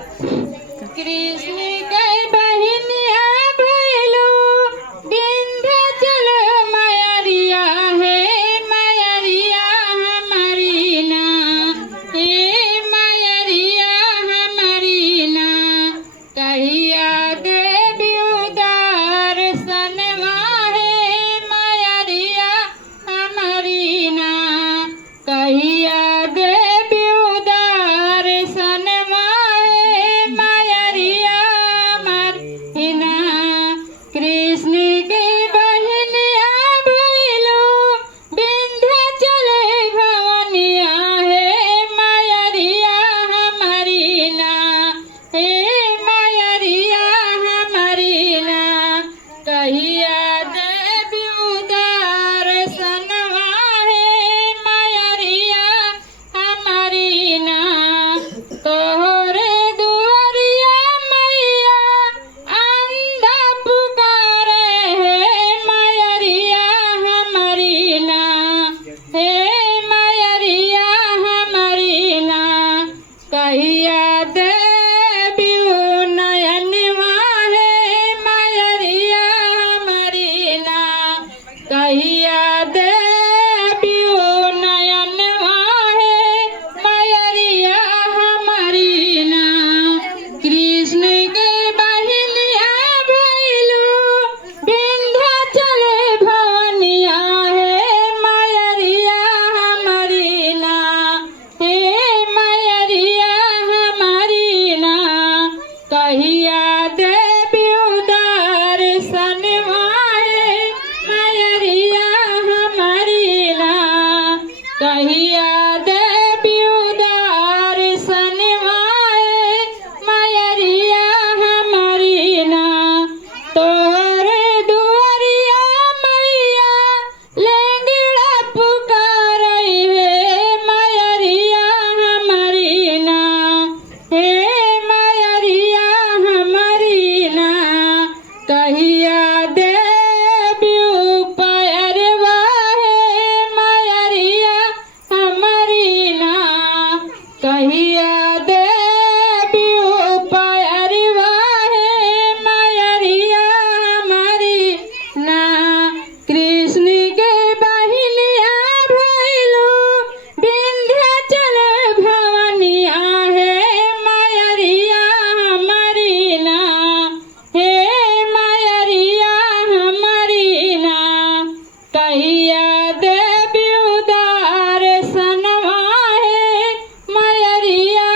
कृष्ण के बहिनिया भैलू विंध्याचल मयरिया है मयरिया हमारी ना हे मयरिया हमारी ना कहिया देवी उदार सनवा है मयरिया हमारी ना कहिया देवी उदार सनवा है मयरिया हमारी ना कृष्ण के बहनिया भैलू विंध्याचल भवनिया है मयरिया हमारी ना हे मयरिया हमारी ना कहिया देवी उदार सनवा है मयरिया हमारी ना तोहरे दुआरिया मैया अंधा पुकारे है मयरिया हमारी ना हे मयरिया हमारी ना कहिया देवी नयनवा है मयरिया हमारी ना कहिया देवी नयनवा है मयरिया हमारी ना कृष्ण के बहिनिया भैलू विंध्याचल भवनिया है मयरिया हमारी ना हे मयरिया हमारी ना कहिया देवी उदार सनवा है मयरिया हमारी ना कहिया देवी उदार सनवा है मयरिया हमारी ना तोरे दुआरिया मैया लेंगड़ा पुकारई है मयरिया हमारी ना हे मयरिया हमारी ना कहिया देवी उपरवा है मयरिया हमारी ना कहिया देवी उपरवा है मयरिया हमारी ना कृष्ण के बहिनिया भैलू विंध्याचल भवनिया है मयरिया हमारी ना हे मयरिया हमारी ना कहिया देवी उदार सनवा है मयरिया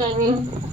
करवी।